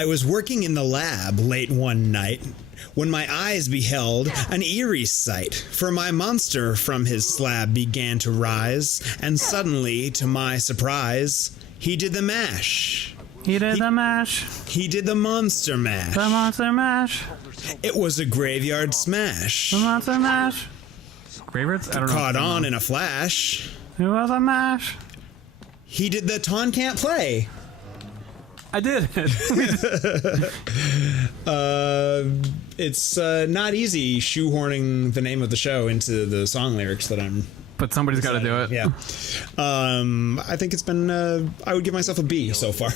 I was working in the lab late one night when my eyes beheld an eerie sight, for my monster from his slab began to rise, and suddenly, to my surprise, he did the mash. He did the mash. He did the monster mash. The monster mash. It was a graveyard smash. The monster mash. Graveyards? I don't know. Caught on in a flash. It was a mash. He did the Taun can't play. I did. It's not easy shoehorning the name of the show into the song lyrics that I'm... But somebody's got to do it. Yeah. I think it's been... I would give myself a B so far.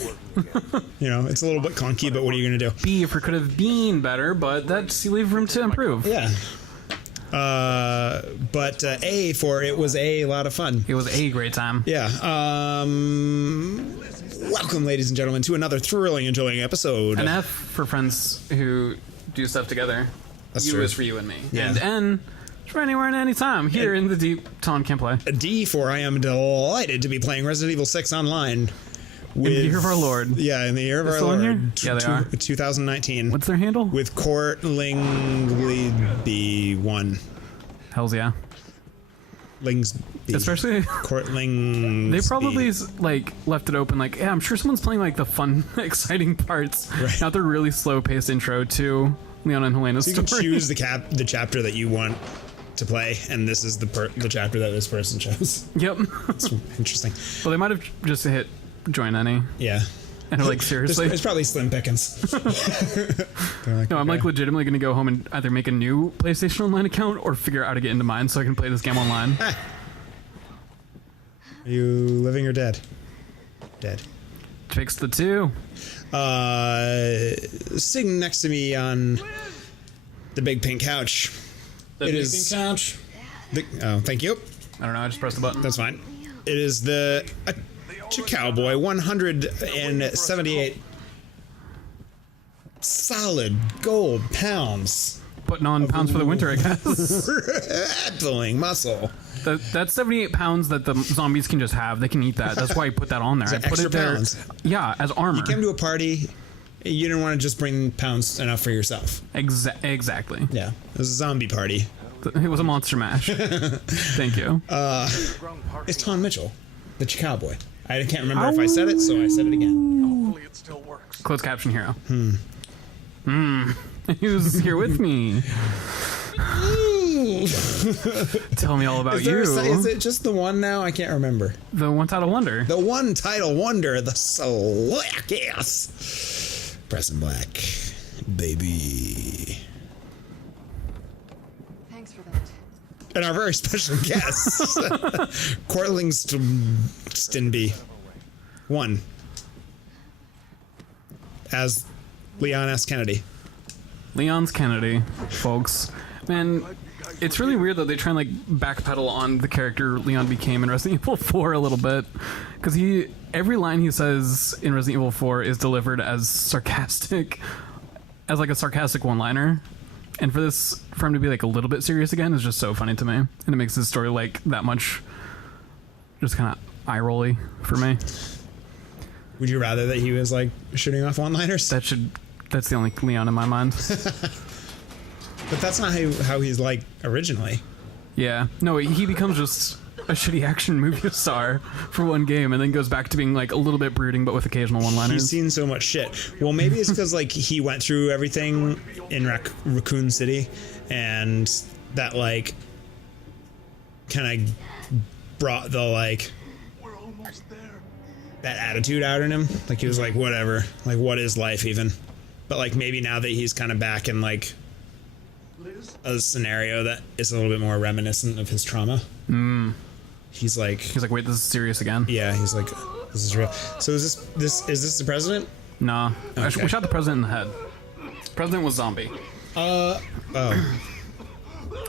You know, it's a little bit clunky, but what are you going to do? B for could have been better, but that's you leave room to improve. Yeah. But A for it was a lot of fun. It was a great time. Yeah. Welcome, ladies and gentlemen, to another thrilling, enjoying episode. An F for friends who do stuff together. That's U true. is for you and me. Yeah. And N is for anywhere and any time. Here in the deep, Taun can't play. A D for I am delighted to be playing Resident Evil 6 online. With, In the year of our Lord. Yeah, in the year of our still in Lord. here? Yeah, they are. 2019. What's their handle? With Courtlingleby1. Hells yeah. Lingsby. Especially... Courtling. They probably like left it open. Like, yeah, I'm sure someone's playing like the fun, exciting parts, Right. not the really slow-paced intro to Leon and Helena's So you story. can choose the chapter that you want to play, and this is the chapter that this person chose. Yep. It's interesting. Well, they might have just hit join any, Yeah. and are like, seriously. It's probably slim pickings. Like, No, I'm like okay. legitimately going to go home and either make a new PlayStation Online account or figure out how to get into mine so I can play this game online. Are you living or dead? Dead. Fix the two. Sitting next to me on the big pink couch. The big pink couch. Oh, thank you. I don't know. I just pressed the button. That's fine. It is the Cowboy 178 solid gold pounds. Putting on pounds for the winter, I guess. Rattling muscle. That's 78 pounds that the zombies can just have. They can eat that. That's why I put that on there. I put extra it there. pounds. Yeah, as armor. You came to a party. You didn't want to just bring pounds enough for yourself. Exactly. Yeah. It was a zombie party. It was a monster mash. Thank you. It's Taun Mitchell, the Cowboy. I can't remember if I said it, so I said it again. Hopefully it still works. Closed caption hero. He was here with me. Tell me all about you. Is it just the one now? I can't remember. The one title wonder. The one title wonder, the slack ass. Preston Black, baby. Thanks for that. And our very special guest, Courtlingstonby. One. As Leon S. Kennedy. Leon's Kennedy, folks. Man, it's really weird that they try and like backpedal on the character Leon became in Resident Evil 4 a little bit, because every line he says in Resident Evil 4 is delivered as sarcastic, as like a sarcastic one-liner, and for him to be like a little bit serious again is just so funny to me, and it makes his story like that much just kind of eye-rolly for me. Would you rather that he was like shooting off one-liners? That's the only Leon in my mind. But that's not how he's like originally. Yeah. No, he becomes just a shitty action movie star for one game and then goes back to being like a little bit brooding but with occasional one-liners. He's seen so much shit. Well, maybe it's because like he went through everything in Raccoon City, and that like kind of brought the like We're almost there. that attitude out in him. Like he was like, whatever. Like, what is life even? But like maybe now that he's kind of back in like a scenario that is a little bit more reminiscent of his trauma. He's like, wait, this is serious again? yeah, he's like, this is real. So is this the president? Nah. Okay. We shot the president in the head. President was zombie. Oh,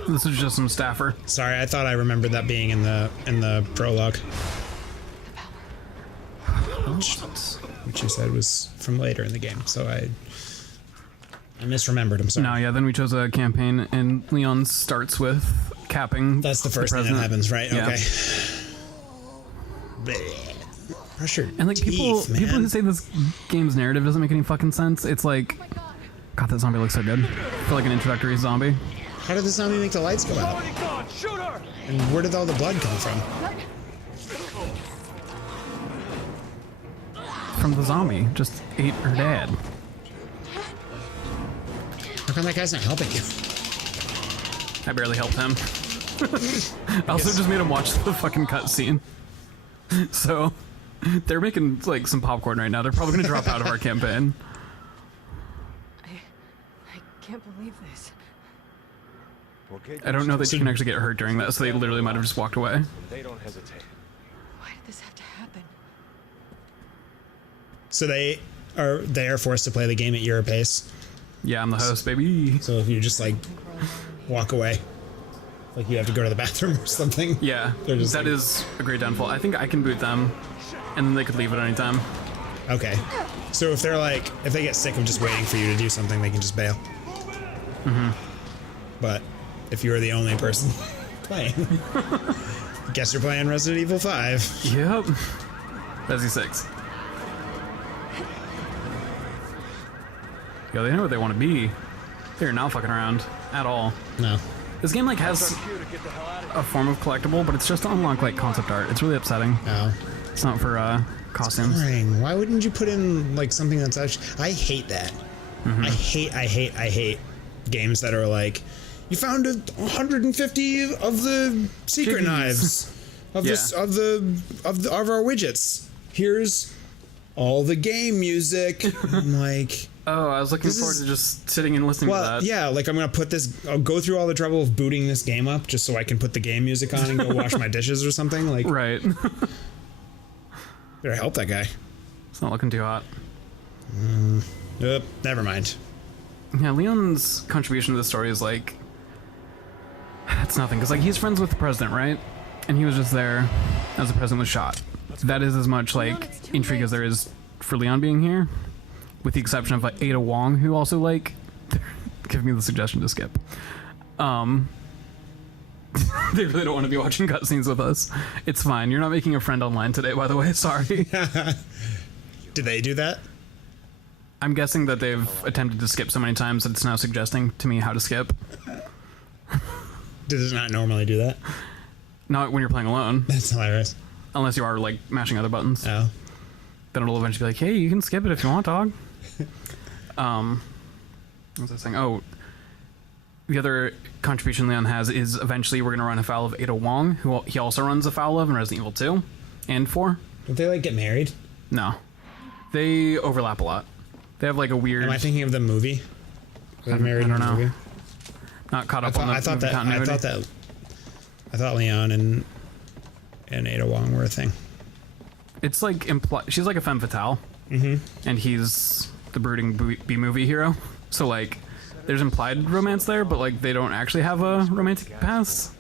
This is just some staffer. sorry. I thought I remembered that being in the prologue, which you said was from later in the game. So I misremembered. I'm sorry. No, yeah, then we chose a campaign and Leon starts with capping. That's the first thing that president. happens, right? Yeah. Okay. Bleh. Brush your And like teeth, man. people who say this game's narrative doesn't make any fucking sense. It's like, God, that zombie looks so good. I feel like an introductory zombie. How did the zombie make the lights go out? Shoot her! And where did all the blood come from? From the zombie, just ate her dad. How come that guy's not helping you? I barely helped him. I also just made him watch the fucking cutscene. So they're making like some popcorn right now. They're probably gonna drop out of our campaign. I can't believe this. I don't know that you can actually get hurt during that, so they literally might have just walked away. They don't hesitate. Why did this have to happen? So they are forced to play the game at your pace. Yeah, I'm the host, baby. So if you just like walk away, like you have to go to the bathroom or something. Yeah, They're just that like- is a great downfall. I think I can boot them, and then they could leave at any time. Okay. So if they get sick of just waiting for you to do something, they can just bail. Mm-hmm. But if you're the only person playing, guess you're playing Resident Evil 5. Yep. Resi 6. Yo, they know what they want to be. They're not fucking around at all. No. This game like has a form of collectible, but it's just to unlock like concept art. It's really upsetting. No. It's not for costumes. Boring. Why wouldn't you put in like something that's actually? I hate that. Mm-hmm. I hate games that are like, you found 150 of the secret Jiggies. knives of Yeah. this of our widgets. Here's all the game music. I'm like, Oh, I was looking This forward is- to just sitting and listening to well, that. yeah, like I'm gonna put this. I'll go through all the trouble of booting this game up just so I can put the game music on and go wash my dishes or something. Like, Right. better help that guy. It's not looking too hot. Never mind. Yeah, Leon's contribution to the story is like, it's nothing, because like he's friends with the president, right? And he was just there as the president was shot. That is as much like intrigue as there is for Leon being here, with the exception of like Ada Wong, who also like give me the suggestion to skip. They really don't want to be watching cutscenes with us. It's fine. You're not making a friend online today, by the way. Sorry. Did they do that? I'm guessing that they've attempted to skip so many times that it's now suggesting to me how to skip. Does it not normally do that? Not when you're playing alone, That's hilarious. unless you are like mashing other buttons. Oh. Then it'll eventually be like, hey, you can skip it if you want, dog. What was I saying? Oh, the other contribution Leon has is eventually we're going to run afoul of Ada Wong, who he also runs afoul of in Resident Evil 2 and 4. Don't they like get married? No. They overlap a lot. They have like a weird... Am I thinking of the movie? Were they I married don't in the know. movie? Not caught up on the I thought movie continuity. I thought Leon and Ada Wong were a thing. It's like she's like a femme fatale, and he's the brooding B-movie hero. So like, there's implied romance there, but like they don't actually have a romantic past,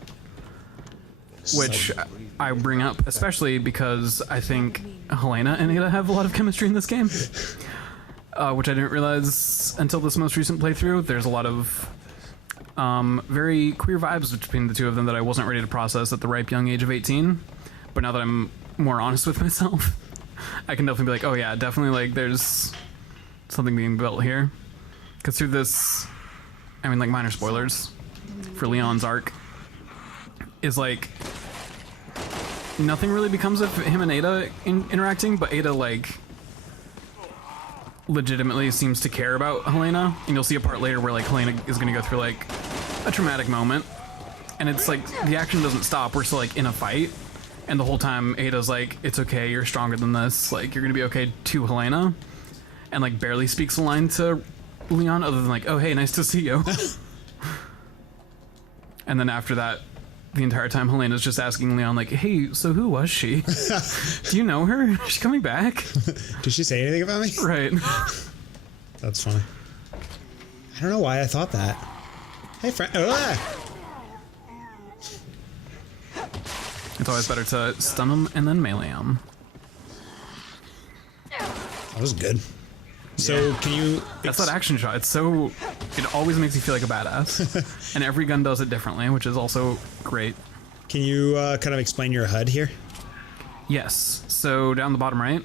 which I bring up especially because I think Helena and Ada have a lot of chemistry in this game, which I didn't realize until this most recent playthrough. There's a lot of very queer vibes between the two of them that I wasn't ready to process at the ripe young age of 18. But now that I'm more honest with myself, I can definitely be like, oh yeah, definitely like there's something being built here. Because through this, I mean like minor spoilers for Leon's arc, is like nothing really becomes of him and Ada interacting, but Ada like legitimately seems to care about Helena, and you'll see a part later where like Helena is going to go through like a traumatic moment, and it's like the action doesn't stop. We're still like in a fight, and the whole time Ada's like, it's okay, you're stronger than this, like you're gonna be okay, to Helena, and like barely speaks a line to Leon other than like, oh hey, nice to see you. And then after that, the entire time Helena's just asking Leon like, hey, so who was she? Do you know her? Is she coming back? Did she say anything about me? Right. That's funny. I don't know why I thought that. Hey, friend. It's always better to stun them and then melee them. That was good. So can you? That's that action shot. It's so... It always makes you feel like a badass. And every gun does it differently, which is also great. Can you kind of explain your HUD here? Yes. So down the bottom right,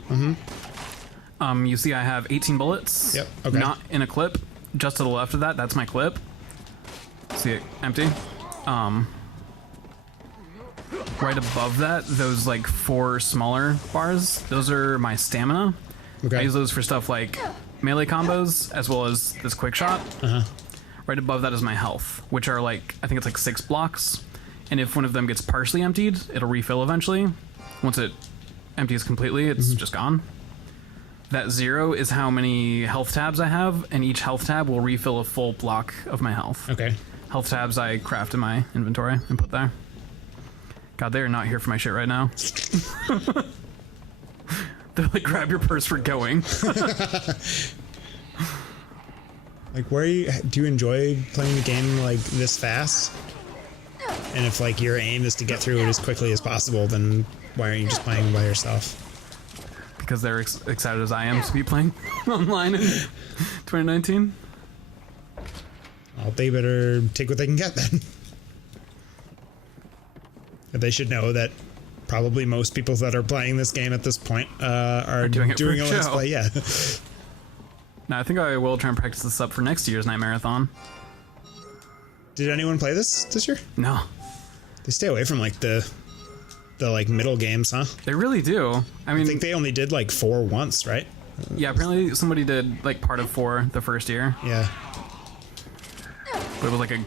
you see I have 18 bullets. Yep, okay. Not in a clip. Just to the left of that, that's my clip. See it empty. Right above that, those like 4 smaller bars, those are my stamina. Okay. I use those for stuff like melee combos as well as this quick shot. Right above that is my health, which are like, I think it's like 6 blocks. And if one of them gets partially emptied, it'll refill eventually. Once it empties completely, it's just gone. That 0 is how many health tabs I have, and each health tab will refill a full block of my health. Okay. Health tabs I craft in my inventory and put there. God, they are not here for my shit right now. They're like, grab your purse, we're going. Like, do you enjoy playing the game like this fast? And if like your aim is to get through it as quickly as possible, then why aren't you just playing by yourself? Because they're excited as I am to be playing online in 2019. Well, they better take what they can get then. They should know that probably most people that are playing this game at this point are doing a let's play. Yeah. Now, I think I will try and practice this up for next year's Night Marathon. Did anyone play this year? No. They stay away from like the like middle games, huh? They really do. I mean, I think they only did like 4 once, right? Yeah, apparently somebody did like part of 4 the first year. Yeah. But it was like a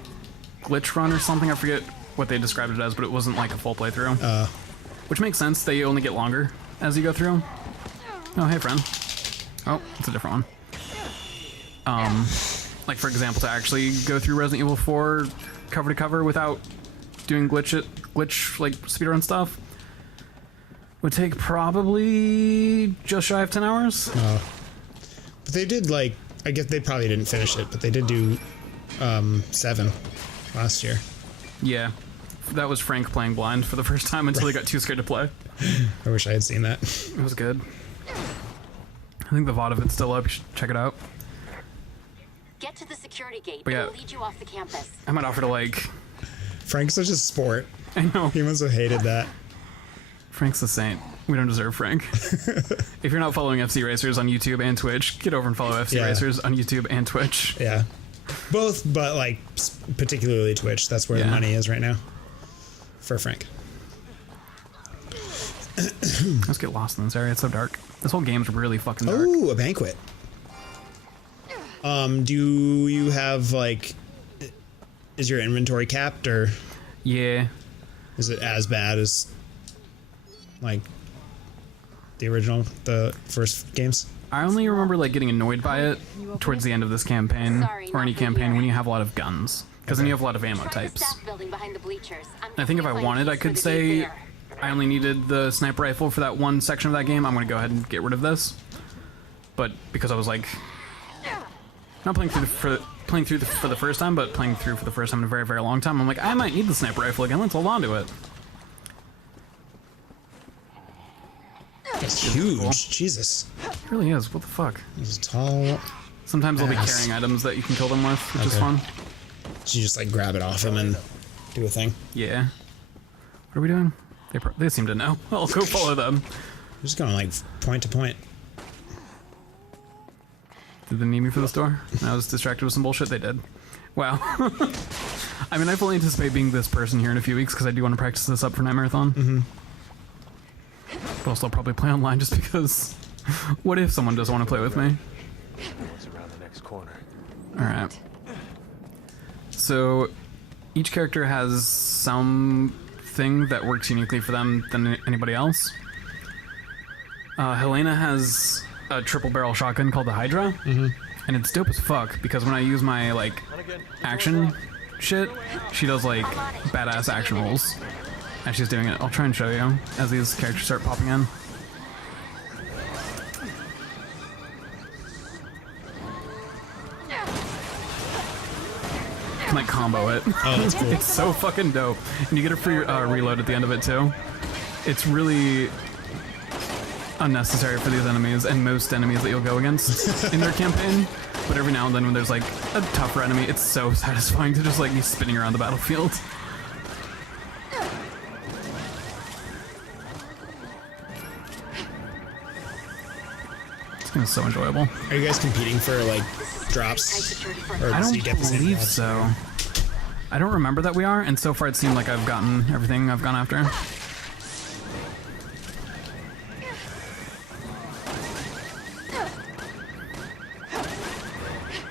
glitch run or something. I forget what they described it as, but it wasn't like a full playthrough. Which makes sense. They only get longer as you go through. Oh, hey, friend. Oh, it's a different one. Like, for example, to actually go through Resident Evil 4 cover to cover without doing glitch like speedrun stuff would take probably just shy of 10 hours. But they did like, I guess they probably didn't finish it, but they did do 7 last year. Yeah. That was Frank playing blind for the first time until he got too scared to play. I wish I had seen that. It was good. I think the VOD of it's still up. You should check it out. Get to the security gate. But yeah, It'll lead you off the campus. I might offer to like... Frank's such a sport. I know. He must have hated that. Frank's a saint. We don't deserve Frank. If you're not following FC Racers on YouTube and Twitch, get over and follow FC Racers on YouTube and Twitch. Yeah. Both, but like particularly Twitch. That's where the money is right now. For Frank. Let's get lost in this area. It's so dark. This whole game's really fucking dark. Oh, a banquet. Do you have like... Is your inventory capped, or... Yeah. Is it as bad as like the original, the first games? I only remember like getting annoyed by it towards the end of this campaign, or any campaign, when you have a lot of guns, because then you have a lot of ammo types. I think if I wanted, I could say I only needed the sniper rifle for that one section of that game. I'm going to go ahead and get rid of this. But because I was like, not playing through for the first time, but playing through for the first time in a very, very long time, I'm like, I might need the sniper rifle again. Let's hold on to it. It's huge. Cool. Jesus. It really is. What the fuck? It's tall. Sometimes they'll be carrying items that you can kill them with, which is fun. So you just like grab it off him and do a thing. Yeah. What are we doing? They seem to know. I'll go follow them. I'm just going like point to point. Did they need me for this door? I was distracted with some bullshit. They did. Wow. I mean, I fully anticipate being this person here in a few weeks because I do want to practice this up for Night Marathon. But also I'll probably play online just because what if someone does want to play with me? What's around the next corner? Alright. So each character has something that works uniquely for them than anybody else. Helena has a triple barrel shotgun called the Hydra, and it's dope as fuck because when I use my like action shit, she does like badass action rolls as she's doing it. I'll try and show you as these characters start popping in. You can like combo it. Oh, that's cool. It's so fucking dope, and you get a free reload at the end of it too. It's really unnecessary for these enemies and most enemies that you'll go against in their campaign, but every now and then when there's like a tougher enemy, it's so satisfying to just like be spinning around the battlefield. game is so enjoyable. Are you guys competing for like drops? Or I do don't you get the same believe drops? so. I don't remember that we are, and so far it seemed like I've gotten everything I've gone after.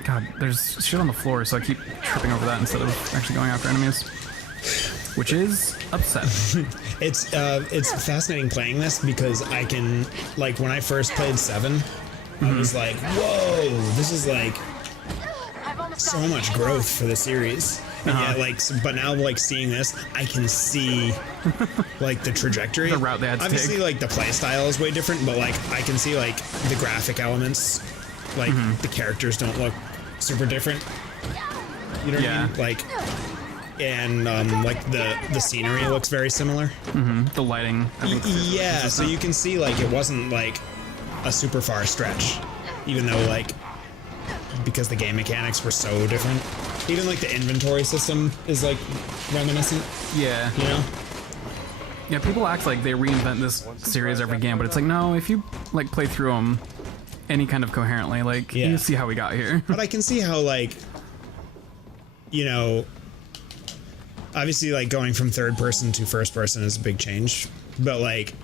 God, there's shit on the floor, so I keep tripping over that instead of actually going after enemies. Which is upsetting. It's fascinating playing this because I can, like, when I first played 7, I was like, whoa, this is like so much growth for the series. And yeah, like, but now, like, seeing this, I can see, like, the trajectory. The route they had to Obviously, take. like, the play style is way different, but, like, I can see, like, the graphic elements, like, the characters don't look super different. You know what I mean? Like, and, like, the scenery looks very similar. The lighting. Yeah, so you can see, like, it wasn't, like, a super far stretch, even though, like, because the game mechanics were so different. Even, like, the inventory system is, like, reminiscent, Yeah. you know? Yeah, people act like they reinvent this series every game, but it's like, no, if you, like, play through them any kind of coherently, like, Yeah. you see how we got here. But I can see how, like, you know, obviously, like, going from third person to first person is a big change, but, like,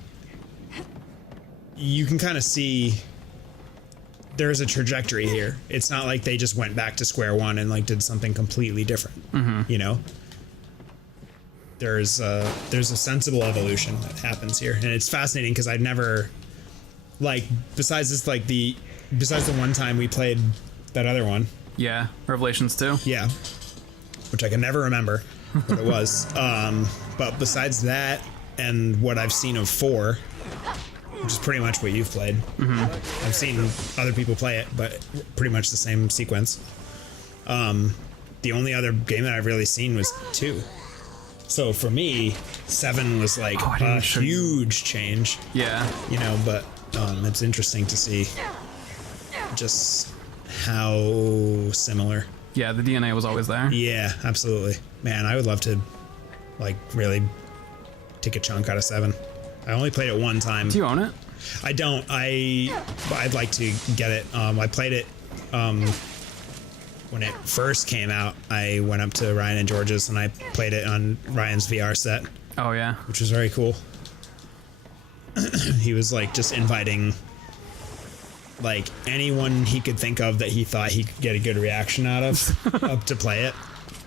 you can kind of see there's a trajectory here. It's not like they just went back to square one and, like, did something completely different, you know? There's a sensible evolution that happens here, and it's fascinating because I've never, like, besides the one time we played that other one, Yeah, Revelations 2. yeah, which I can never remember what it was. But besides that, and what I've seen of 4, which is pretty much what you've played. I've seen other people play it, but pretty much the same sequence. The only other game that I've really seen was 2. So for me, 7 was like I didn't a show you. huge change, Yeah. you know, but it's interesting to see just how similar. Yeah, the DNA was always there. Yeah, absolutely. Man, I would love to, like, really take a chunk out of 7. I only played it one time. Do you own it? I don't. I'd like to get it. I played it when it first came out. I went up to Ryan and George's and I played it on Ryan's VR set, Oh, yeah. which was very cool. He was, like, just inviting, like, anyone he could think of that he thought he could get a good reaction out of up to play it,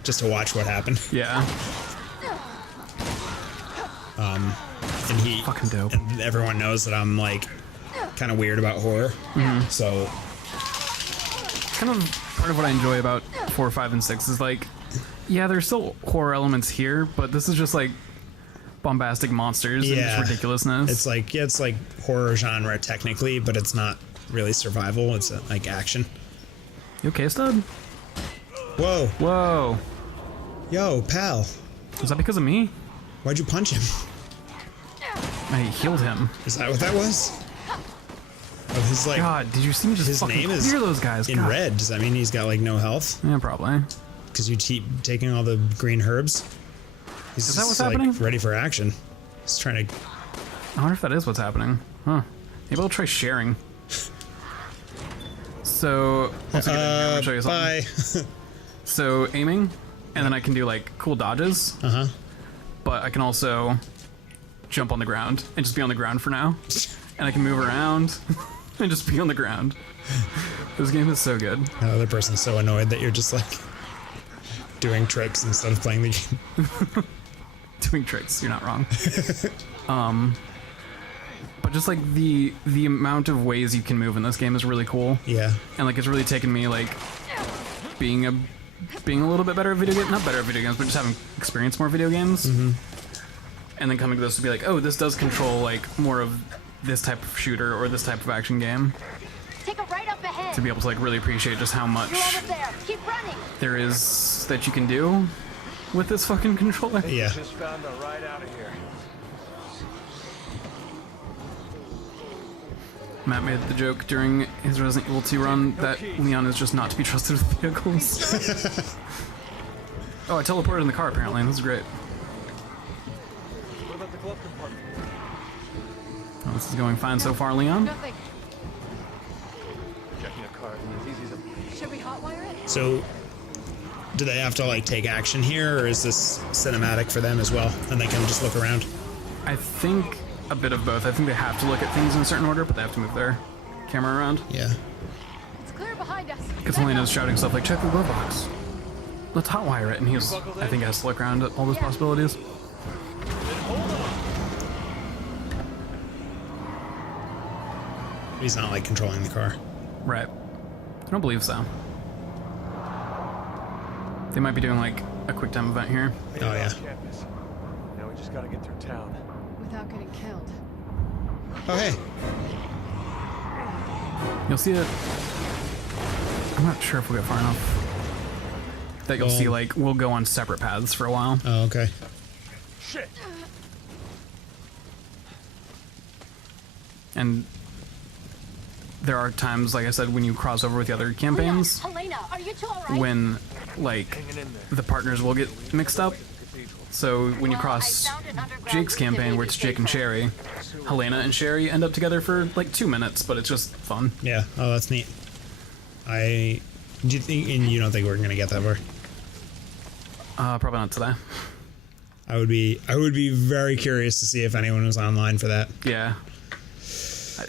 just to watch what happened. Yeah. And he Fucking dope. and everyone knows that I'm, like, kind of weird about horror. So Kind of part of what I enjoy about 4, 5, and 6 is, like, yeah, there's still horror elements here, but this is just, like, bombastic monsters and Yeah. just ridiculousness. it's like, yeah, it's like horror genre technically, but it's not really survival. It's like action. You okay, stud? Whoa, Whoa. yo, pal, Was that because of me? why'd you punch him? I healed him. Is that what that was? Oh, his, like, God, did you see me just his fucking name is clear those guys? in God. red. Does that mean he's got, like, no health? Yeah, probably. Because you keep taking all the green herbs. He's Is that what's just, like, happening? ready for action. He's trying to. I wonder if that is what's happening. Huh. Maybe I'll try sharing. So, also I'm gonna show you something. Bye. So, aiming, and then I can do, like, cool dodges. But I can also jump on the ground and just be on the ground for now. And I can move around and just be on the ground. This game is so good. The other person's so annoyed that you're just, like, doing tricks instead of playing the game. Doing tricks, you're not wrong. But just, like, the amount of ways you can move in this game is really cool. Yeah. And, like, it's really taken me, like, being a little bit better at video games. Not better at video games, but just having experienced more video games. And then coming to this to be like, oh, this does control, like, more of this type of shooter or this type of action game. Take a right up ahead. To be able to, like, really appreciate just how much You're almost there. Keep running. there is that you can do with this fucking controller. Yeah. Just found a ride out of here. Matt made the joke during his Resident Evil 2 run that Leon is just not to be trusted with vehicles. Oh, I teleported in the car apparently, and this is great. What about the glove compartment? Oh, this is going fine so far, Leon. Nothing. car. It's easy to... Should we hotwire it? So, do they have to like take action here, or is this cinematic for them as well, and they can just look around? I think a bit of both. I think they have to look at things in a certain order, but they have to move their camera around. Yeah. It's clear behind us. Because Helena's shouting stuff like, check the glove box. Let's hotwire it. And he's, I think, has to look around at all those possibilities. He's not like controlling the car. Right. I don't believe so. They might be doing like a quick time event here. Oh yeah. Campus. Now we just gotta get through town. Without getting killed. Oh hey. You'll see it. I'm not sure if we'll get far enough. That you'll see like we'll go on separate paths for a while. Oh okay. Shit! And there are times, like I said, when you cross over with the other campaigns, Helena, are you two all right? when like Hanging in there. the partners will get mixed up. So when you Well, cross I found an underground Jake's route that campaign, may where be it's Jake and safer. Sherry, Helena and Sherry end up together for like 2 minutes, but it's just fun. Yeah. Oh, that's neat. Do you think? And you don't think we're gonna get that far? Probably not today. I would be very curious to see if anyone was online for that. Yeah.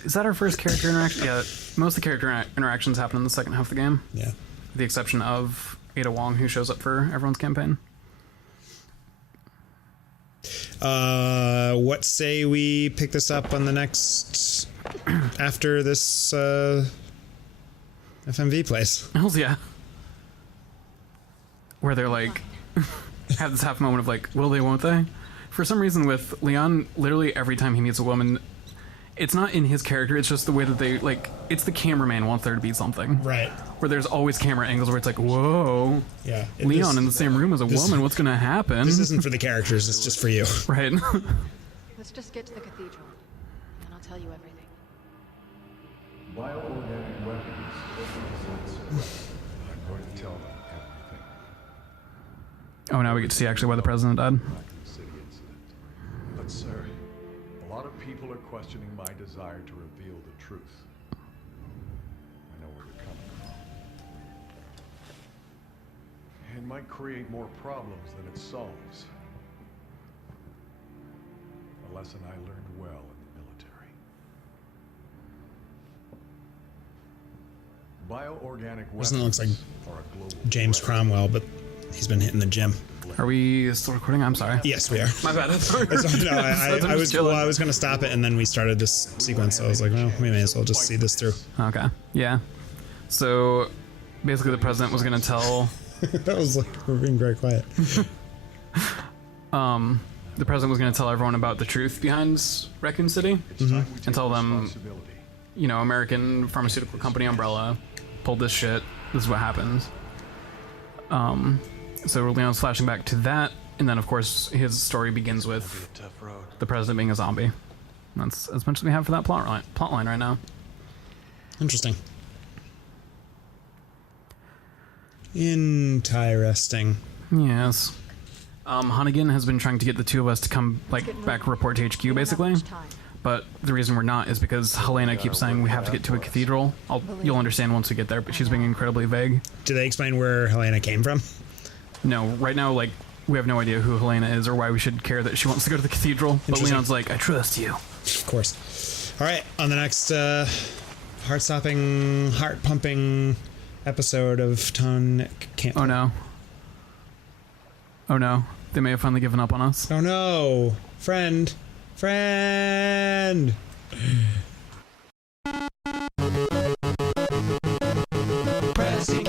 Is that our first character interaction? Yeah, most of the character interactions happen in the second half of the game, Yeah. with the exception of Ada Wong, who shows up for everyone's campaign. What say we pick this up on the next after this FMV place? Hells yeah. Where they're like, have this half moment of like, will they, won't they? For some reason with Leon, literally every time he meets a woman, it's not in his character, it's just the way that they, like, it's the cameraman wants there to be something. Right. Where there's always camera angles where it's like, whoa, Yeah. Leon in the same room as a woman, what's gonna happen? This isn't for the characters. It's just for you. Right. Let's just get to the cathedral, and I'll tell you everything. Bioorganic weapons. I'm going to tell them everything. Oh, now we get to see actually why the president died. City incident. But sir, a lot of people are questioning my desire to reveal the truth. I know where you're coming from. It might create more problems than it solves. A lesson I learned well in the military. Bioorganic weapons Person that looks like are a global James threat. Cromwell, but he's been hitting the gym. Are we still recording? I'm sorry. Yes, we are. My bad. So, no, I was well, I was gonna stop it, and then we started this sequence. So I was like, well, we may as well just see this through. Okay. Yeah. So basically, the president was going to tell. That was like we're being very quiet. The president was going to tell everyone about the truth behind Raccoon City, and tell them, you know, American pharmaceutical company Umbrella pulled this shit. This is what happened. So Leon's flashing back to that, and then of course his story begins with Tough road. the president being a zombie. That's as much as we have for that plot line right now. Interesting. Interesting. Yes. Hunnigan has been trying to get the two of us to come back report to HQ basically. But the reason we're not is because Helena keeps saying we have to get to a cathedral. You'll understand once we get there, but she's being incredibly vague. Do they explain where Helena came from? No, right now, like, we have no idea who Helena is or why we should care that she wants to go to the cathedral. But Interesting. Leon's like, I trust you. Of course. All right, on the next heart-stopping, heart-pumping episode of Taun Camp. Oh no. Oh no. They may have finally given up on us. Oh no, friend. Pressing